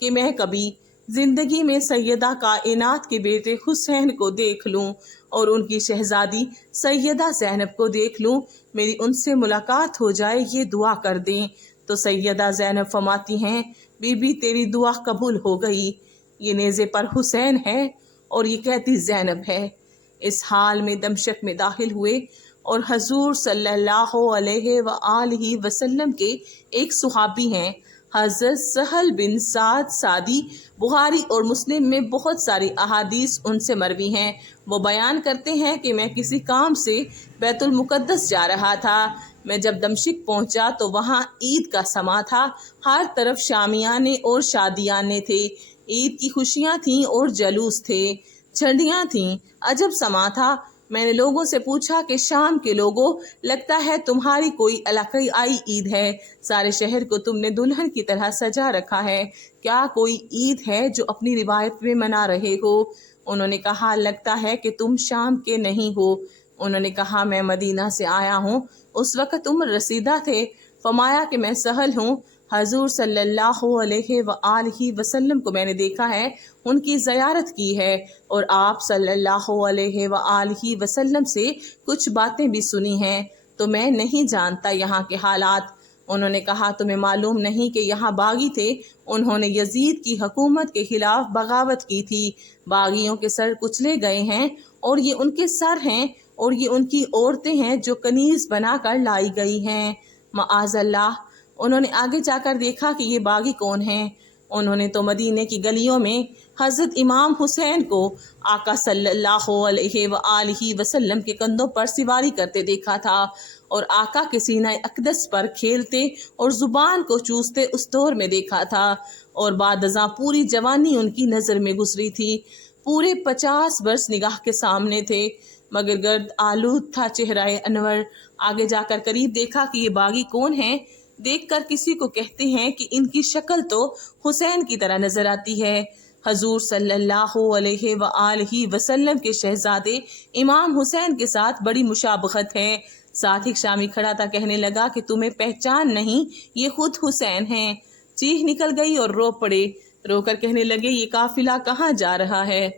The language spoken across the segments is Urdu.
کہ میں کبھی زندگی میں سیدہ کائنات کے بیٹے حسین کو دیکھ لوں اور ان کی شہزادی سیدہ زینب کو دیکھ لوں، میری ان سے ملاقات ہو جائے، یہ دعا کر دیں۔ تو سیدہ زینب فرماتی ہیں، بی بی تیری دعا قبول ہو گئی۔ یہ نیزے پر حسین ہے اور یہ کہتی زینب ہے۔ اس حال میں دمشق میں داخل ہوئے اور حضور صلی اللہ علیہ وآلہ وسلم کے ایک صحابی ہیں حضرت سہل بن سعد سعدی، بخاری اور مسلم میں بہت ساری احادیث ان سے مروی ہیں۔ وہ بیان کرتے ہیں کہ میں کسی کام سے بیت المقدس جا رہا تھا۔ میں جب دمشق پہنچا تو وہاں عید کا سما تھا، ہر طرف شامیانے اور شادیانے تھے، عید کی خوشیاں تھیں اور جلوس تھے، جھنڈیاں تھیں، عجب سما تھا۔ میں نے لوگوں سے پوچھا کہ شام کے لوگوں، لگتا ہے تمہاری کوئی علاقائی عید ہے، سارے شہر کو تم نے دلہن کی طرح سجا رکھا ہے، کیا کوئی عید ہے جو اپنی روایت میں منا رہے ہو؟ انہوں نے کہا لگتا ہے کہ تم شام کے نہیں ہو۔ انہوں نے کہا میں مدینہ سے آیا ہوں، اس وقت عمر رسیدہ تھے۔ فرمایا کہ میں سہل ہوں، حضور صلی اللہ علیہ وآلہ وسلم کو میں نے دیکھا ہے، ان کی زیارت کی ہے اور آپ صلی اللہ علیہ وآلہ وسلم سے کچھ باتیں بھی سنی ہیں، تو میں نہیں جانتا یہاں کے حالات۔ انہوں نے کہا تمہیں معلوم نہیں کہ یہاں باغی تھے، انہوں نے یزید کی حکومت کے خلاف بغاوت کی تھی، باغیوں کے سر کچلے گئے ہیں اور یہ ان کے سر ہیں اور یہ ان کی عورتیں ہیں جو کنیز بنا کر لائی گئی ہیں، معاذ اللہ۔ انہوں نے آگے جا کر دیکھا کہ یہ باغی کون ہیں، انہوں نے تو مدینے کی گلیوں میں حضرت امام حسین کو آقا صلی اللہ علیہ وآلہ وسلم کے کندھوں پر سواری کرتے دیکھا تھا اور آقا کے سینہ اقدس پر کھیلتے اور زبان کو چوستے اس دور میں دیکھا تھا، اور بعد ازاں پوری جوانی ان کی نظر میں گزری تھی، پورے 50 برس نگاہ کے سامنے تھے، مگر گرد آلود تھا چہرہ انور۔ آگے جا کر قریب دیکھا کہ یہ باغی کون ہیں، دیکھ کر کسی کو کہتے ہیں کہ ان کی شکل تو حسین کی طرح نظر آتی ہے۔ حضور صلی اللہ علیہ وآلہ وسلم کے شہزادے امام حسین کے ساتھ بڑی مشابہت ہے۔ ساتھ ہی شامی کھڑا تھا، کہنے لگا کہ تمہیں پہچان نہیں، یہ خود حسین ہیں۔ چیخ نکل گئی اور رو پڑے، رو کر کہنے لگے یہ قافلہ کہاں جا رہا ہے؟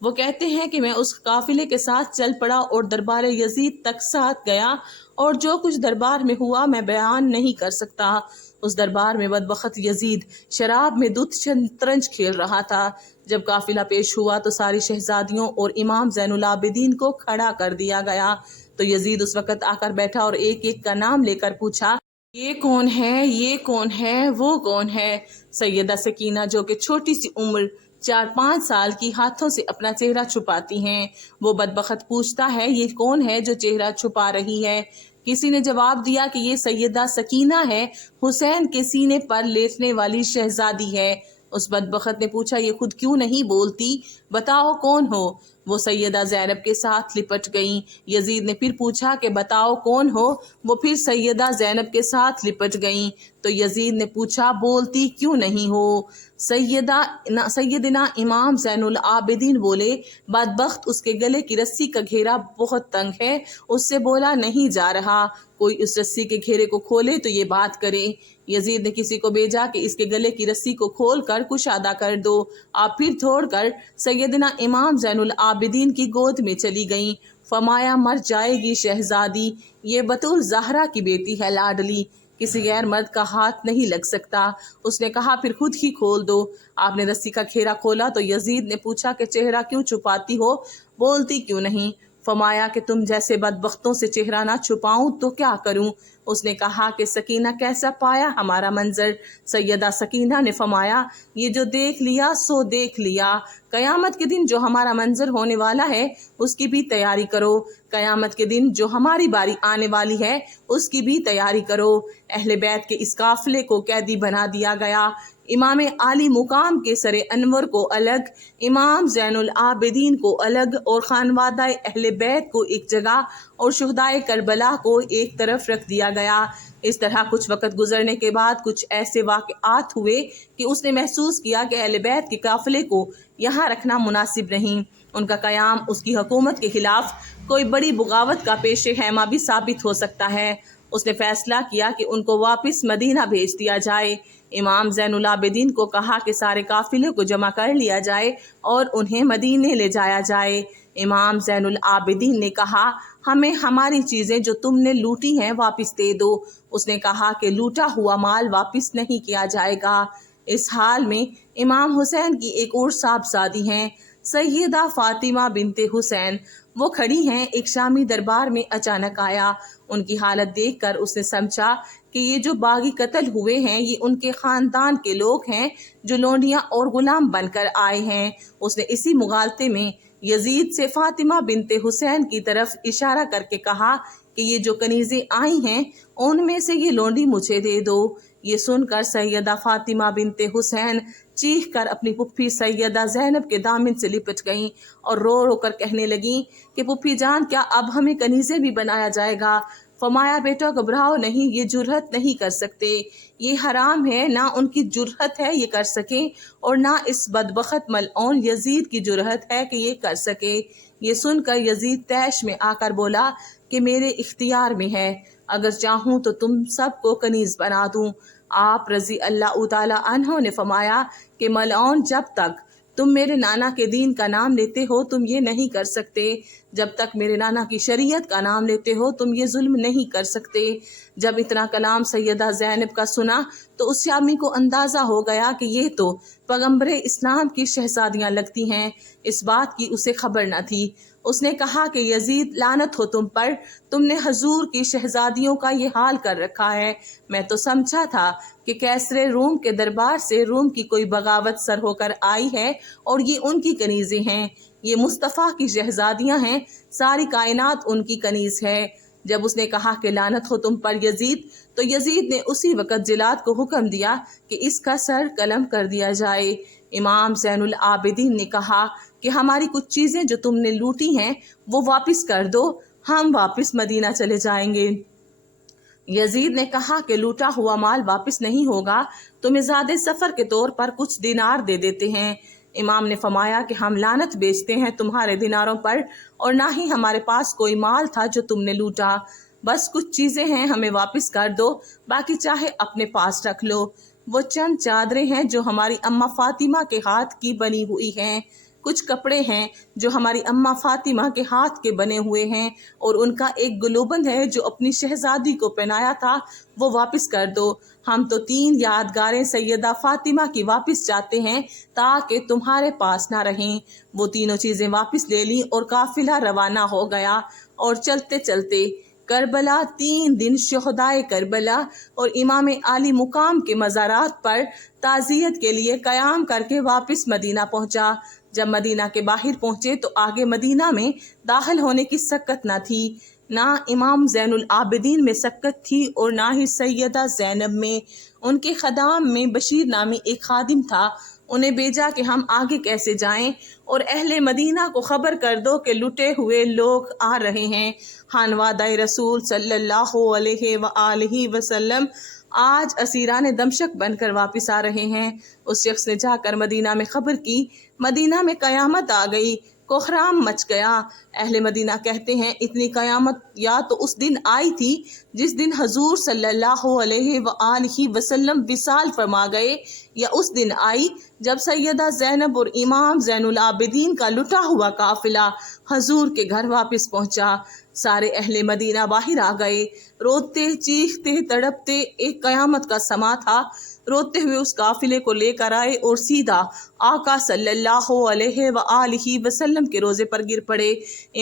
وہ کہتے ہیں کہ میں اس قافلے کے ساتھ چل پڑا اور دربار یزید تک ساتھ گیا، اور جو کچھ دربار میں ہوا میں بیان نہیں کر سکتا۔ اس دربار میں بدبخت یزید شراب میں دودھ شطرنج کھیل رہا تھا۔ جب قافلہ پیش ہوا تو ساری شہزادیوں اور امام زین العابدین کو کھڑا کر دیا گیا، تو یزید اس وقت آ کر بیٹھا اور ایک ایک کا نام لے کر پوچھا یہ کون ہے، یہ کون ہے، وہ کون ہے؟ سیدہ سکینہ جو کہ چھوٹی سی عمر 4-5 سال کی، ہاتھوں سے اپنا چہرہ چھپاتی ہیں، وہ بدبخت پوچھتا ہے یہ کون ہے جو چہرہ چھپا رہی ہے؟ کسی نے جواب دیا کہ یہ سیدہ سکینہ ہے، حسین کے سینے پر لیٹنے والی شہزادی ہے۔ اس بدبخت نے پوچھا یہ خود کیوں نہیں بولتی، بتاؤ کون ہو؟ وہ سیدہ زینب کے ساتھ لپٹ گئیں۔ یزید نے پھر پوچھا کہ بتاؤ کون ہو؟ وہ پھر سیدہ زینب کے ساتھ لپٹ گئیں۔ تو یزید نے پوچھا بولتی کیوں نہیں ہو؟ سیدنا امام زین العابدین بولے بدبخت اس کے گلے کی رسی کا گھیرا بہت تنگ ہے، اس سے بولا نہیں جا رہا، کوئی اس رسی کے گھیرے کو کھولے تو یہ بات کرے۔ یزید نے کسی کو بھیجا کہ اس کے گلے کی رسی کو کھول کر کشادہ کر دو۔ آپ پھر دوڑ کر سیدنا امام زین العابدین کی گود میں چلی گئیں۔ فرمایا مر جائے گی شہزادی، یہ بطول زہرا کی بیٹی ہے لاڈلی، کسی غیر مرد کا ہاتھ نہیں لگ سکتا۔ اس نے کہا پھر خود ہی کھول دو۔ آپ نے رسی کا گھیرا کھولا تو یزید نے پوچھا کہ چہرہ کیوں چھپاتی ہو، بولتی کیوں نہیں؟ فرمایا کہ تم جیسے بدبختوں سے چہرہ نہ چھپاؤں تو کیا کروں؟ اس نے کہا کہ سکینہ کیسا پایا ہمارا منظر؟ سیدہ سکینہ نے فرمایا یہ جو دیکھ لیا سو دیکھ لیا، قیامت کے دن جو ہمارا منظر ہونے والا ہے اس کی بھی تیاری کرو، قیامت کے دن جو ہماری باری آنے والی ہے اس کی بھی تیاری کرو۔ اہل بیت کے اس قافلے کو قیدی بنا دیا گیا، امام عالی مقام کے سر انور کو الگ، امام زین العابدین کو الگ، اور خانوادہ اہل بیت کو ایک جگہ اور شہدائے کربلا کو ایک طرف رکھ دیا گیا۔ اس طرح کچھ وقت گزرنے کے بعد کچھ ایسے واقعات ہوئے کہ اس نے محسوس کیا کہ اہل بیت کے قافلے کو یہاں رکھنا مناسب نہیں، ان کا قیام اس کی حکومت کے خلاف کوئی بڑی بغاوت کا پیش خیمہ بھی ثابت ہو سکتا ہے۔ اس نے فیصلہ کیا کہ ان کو واپس مدینہ بھیج دیا جائے۔ امام زین العابدین کو کہا کہ سارے قافلے کو جمع کر لیا جائے اور انہیں مدینے لے جایا جائے۔ امام زین العابدین نے کہا ہمیں ہماری چیزیں جو تم نے لوٹی ہیں واپس دے دو۔ اس نے کہا کہ لوٹا ہوا مال واپس نہیں کیا جائے گا۔ اس حال میں امام حسین کی ایک اور صاحبزادی ہیں سیدہ فاطمہ بنت حسین، وہ کھڑی ہیں۔ ایک شامی دربار میں اچانک آیا۔ ان کی حالت دیکھ کر اس نے سمجھا کہ یہ جو باغی قتل ہوئے ہیں یہ ان کے خاندان کے لوگ ہیں جو لونڈیاں اور غلام بن کر آئے ہیں۔ اس نے اسی مغالطے میں یزید سے فاطمہ بنت حسین کی طرف اشارہ کر کے کہا کہ یہ جو کنیزیں آئی ہیں ان میں سے یہ لونڈی مجھے دے دو۔ یہ سن کر سیدہ فاطمہ بنت حسین چیخ کر اپنی پھپھی سیدہ زینب کے دامن سے لپٹ گئیں اور رو رو کر کہنے لگیں کہ پھپھی جان کیا اب ہمیں کنیزیں بھی بنایا جائے گا؟ فرمایا بیٹا گھبراؤ نہیں، یہ جرأت نہیں کر سکتے، یہ حرام ہے، نہ ان کی جرأت ہے یہ کر سکیں اور نہ اس بدبخت ملعون یزید کی جرأت ہے کہ یہ کر سکے۔ یہ سن کر یزید طیش میں آ کر بولا کہ میرے اختیار میں ہے، اگر چاہوں تو تم سب کو کنیز بنا دوں۔ آپ رضی اللہ تعالی عنہ نے فرمایا کہ ملعون جب تک تم میرے نانا کے دین کا نام لیتے ہو تم یہ نہیں کر سکتے، جب تک میرے نانا کی شریعت کا نام لیتے ہو تم یہ ظلم نہیں کر سکتے۔ جب اتنا کلام سیدہ زینب کا سنا تو اس شامی کو اندازہ ہو گیا کہ یہ تو پیغمبر اسلام کی شہزادیاں لگتی ہیں، اس بات کی اسے خبر نہ تھی۔ اس نے کہا کہ یزید لعنت ہو تم پر، تم نے حضور کی شہزادیوں کا یہ حال کر رکھا ہے۔ میں تو سمجھا تھا کہ کیسر روم کے دربار سے روم کی کوئی بغاوت سر ہو کر آئی ہے اور یہ ان کی کنیزیں ہیں، یہ مصطفیٰ کی شہزادیاں ہیں، ساری کائنات ان کی کنیز ہے۔ جب اس نے کہا کہ لعنت ہو تم پر یزید، تو یزید نے اسی وقت جلاد کو حکم دیا کہ اس کا سر قلم کر دیا جائے۔ امام زین العابدین نے کہا کہ ہماری کچھ چیزیں جو تم نے لوٹی ہیں وہ واپس کر دو، ہم واپس مدینہ چلے جائیں گے۔ یزید نے کہا کہ لوٹا ہوا مال واپس نہیں ہوگا، تمہیں زیادہ سفر کے طور پر کچھ دینار دے دیتے ہیں۔ امام نے فرمایا کہ ہم لعنت بیچتے ہیں تمہارے دیناروں پر، اور نہ ہی ہمارے پاس کوئی مال تھا جو تم نے لوٹا، بس کچھ چیزیں ہیں ہمیں واپس کر دو، باقی چاہے اپنے پاس رکھ لو۔ وہ چند چادریں ہیں جو ہماری اماں فاطمہ کے ہاتھ کی بنی ہوئی ہیں، کچھ کپڑے ہیں جو ہماری اماں فاطمہ کے ہاتھ کے بنے ہوئے ہیں، اور ان کا ایک گلوبند ہے جو اپنی شہزادی کو پہنایا تھا، وہ واپس کر دو۔ ہم تو 3 یادگاریں سیدہ فاطمہ کی واپس چاہتے ہیں تاکہ تمہارے پاس نہ رہیں۔ وہ تینوں چیزیں واپس لے لی اور قافلہ روانہ ہو گیا، اور چلتے چلتے کربلا 3 دن شہدائے کربلا اور امام عالی مقام کے مزارات پر تعزیت کے لیے قیام کر کے واپس مدینہ پہنچا۔ جب مدینہ کے باہر پہنچے تو آگے مدینہ میں داخل ہونے کی سکت نہ تھی، نہ امام زین العابدین میں سکت تھی اور نہ ہی سیدہ زینب میں۔ ان کے خدام میں بشیر نامی ایک خادم تھا، انہیں بھیجا کہ ہم آگے کیسے جائیں، اور اہل مدینہ کو خبر کر دو کہ لٹے ہوئے لوگ آ رہے ہیں۔ خانوادہ رسول صلی اللہ علیہ وآلہ وسلم آج اسیران دمشق بن کر واپس آ رہے ہیں۔ اس شخص نے جا کر مدینہ میں خبر کی، مدینہ میں قیامت آ گئی، کوہرام مچ گیا۔ اہل مدینہ کہتے ہیں اتنی قیامت یا تو اس دن آئی تھی جس دن حضور صلی اللہ علیہ وآلہ وسلم وصال فرما گئے، یا اس دن آئی جب سیدہ زینب اور امام زین العابدین کا لٹا ہوا قافلہ حضور کے گھر واپس پہنچا۔ سارے اہل مدینہ باہر آ گئے، روتے چیختے تڑپتے، ایک قیامت کا سما تھا۔ روتے ہوئے اس قافلے کو لے کر آئے اور سیدھا آقا صلی اللہ علیہ وآلہ وسلم کے روزے پر گر پڑے۔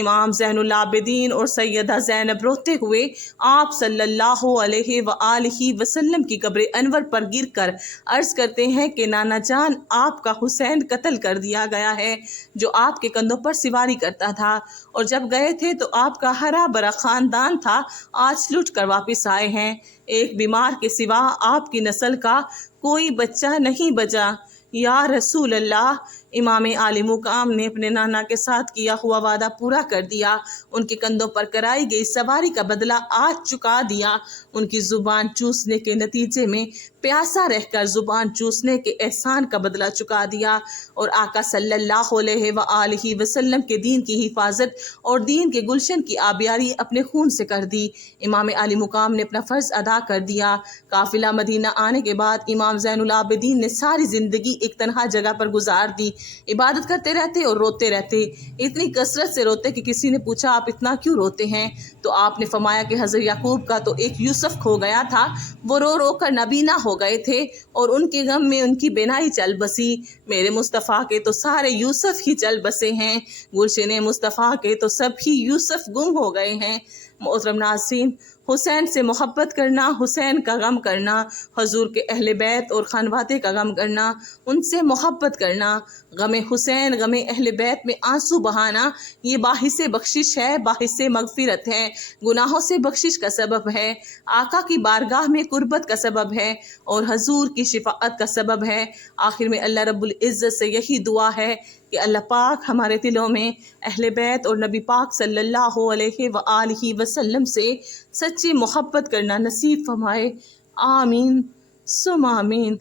امام زین العابدین اور سیدہ زینب روتے ہوئے آپ صلی اللہ علیہ وآلہ وسلم کی قبر انور پر گر کر عرض کرتے ہیں کہ نانا جان، آپ کا حسین قتل کر دیا گیا ہے جو آپ کے کندھوں پر سواری کرتا تھا، اور جب گئے تھے تو آپ کا ہرا بھرا خاندان تھا، آج لٹ کر واپس آئے ہیں۔ ایک بیمار کے سوا آپ کی نسل کا کوئی بچہ نہیں بچا۔ یا رسول اللہ، امام عالی مقام نے اپنے نانا کے ساتھ کیا ہوا وعدہ پورا کر دیا، ان کے کندھوں پر کرائی گئی سواری کا بدلہ آج چکا دیا۔ ان کی زبان چوسنے کے نتیجے میں پیاسا رہ کر زبان چوسنے کے احسان کا بدلہ چکا دیا، اور آقا صلی اللہ علیہ وآلہ وسلم کے دین کی حفاظت اور دین کے گلشن کی آبیاری اپنے خون سے کر دی۔ امام علی مقام نے اپنا فرض ادا کر دیا۔ قافلہ مدینہ آنے کے بعد امام زین العابدین نے ساری زندگی ایک تنہا جگہ پر گزار دی، عبادت کرتے رہتے اور روتے رہتے، اتنی کثرت سے روتے کہ کسی نے پوچھا آپ اتنا کیوں روتے ہیں؟ تو آپ نے فرمایا کہ حضرت یعقوب کا تو ایک یوسف کھو گیا تھا، وہ رو رو کر نبینا ہو گئے تھے اور ان کے غم میں ان کی بینائی چل بسی۔ میرے مصطفیٰ کے تو سارے یوسف ہی چل بسے ہیں، گلشن مصطفیٰ کے تو سب ہی یوسف گم ہو گئے ہیں۔ محترم ناظرین، حسین سے محبت کرنا، حسین کا غم کرنا، حضور کے اہل بیت اور خانوادے کا غم کرنا، ان سے محبت کرنا، غم حسین، غم اہل بیت میں آنسو بہانا، یہ باعث بخشش ہے، باعث مغفرت ہے، گناہوں سے بخشش کا سبب ہے، آقا کی بارگاہ میں قربت کا سبب ہے اور حضور کی شفاعت کا سبب ہے۔ آخر میں اللہ رب العزت سے یہی دعا ہے کہ اللہ پاک ہمارے دلوں میں اہل بیت اور نبی پاک صلی اللہ علیہ وآلہ وسلم سے سچی محبت کرنا نصیب فرمائے۔ آمین ثم آمین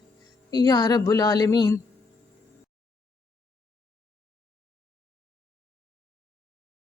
یا رب العالمین۔